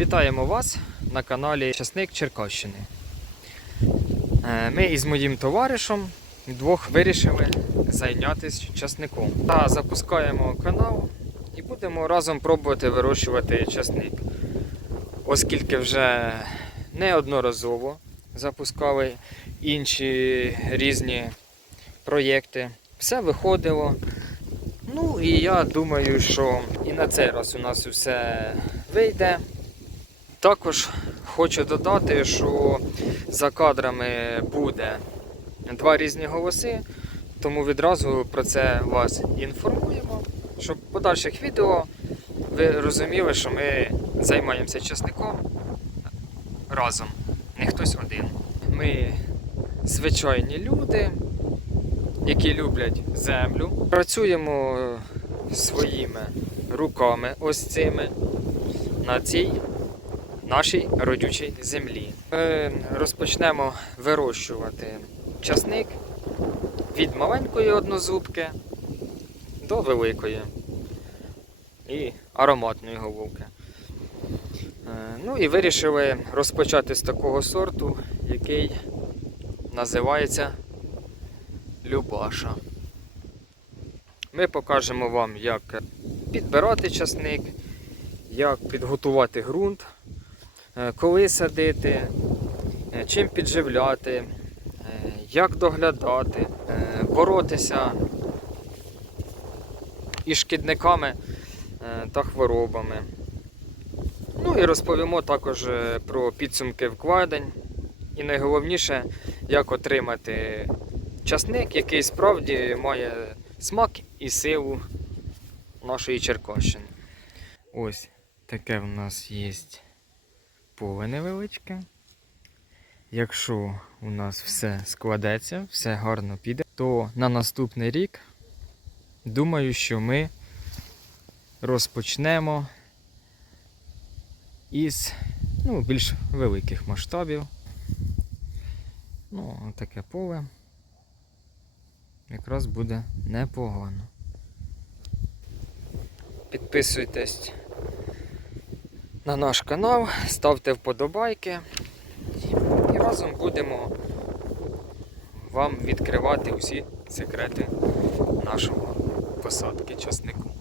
Вітаємо вас на каналі Часник Черкащини. Е, Ми із моїм товаришем вдвох вирішили зайнятися часником. Та запускаємо канал і будемо разом пробувати вирощувати часник. Оскільки вже неодноразово запускали інші різні проєкти. Все виходило. Ну і я думаю, що і на цей раз у нас все вийде. Також хочу додати, що за кадрами буде два різні голоси, тому відразу про це вас інформуємо, щоб в подальших відео ви розуміли, що ми займаємося часником разом, не хтось один. Ми звичайні люди, які люблять землю. Працюємо своїми руками, ось цими, на цій нашій родючій землі. Ми розпочнемо вирощувати часник від маленької однозубки до великої і ароматної головки. Е, Ну і вирішили розпочати з такого сорту, який називається Любаша. Ми покажемо вам, як підбирати часник, як підготувати ґрунт, е, коли садити, е, чим підживляти, е, як доглядати, е, боротися із шкідниками е, та хворобами. Ну і розповімо також е, про підсумки вкладень. І найголовніше, як отримати часник, який справді має смак і силу нашої Черкащини. Ось таке в нас є поле невеличке. Якщо у нас все складеться, все гарно піде, то на наступний рік думаю, що ми розпочнемо із ну, більш великих масштабів. Ну, таке поле якраз буде непогано. Підписуйтесь на наш канал, ставте вподобайки і разом будемо вам відкривати усі секрети нашого посадки часнику.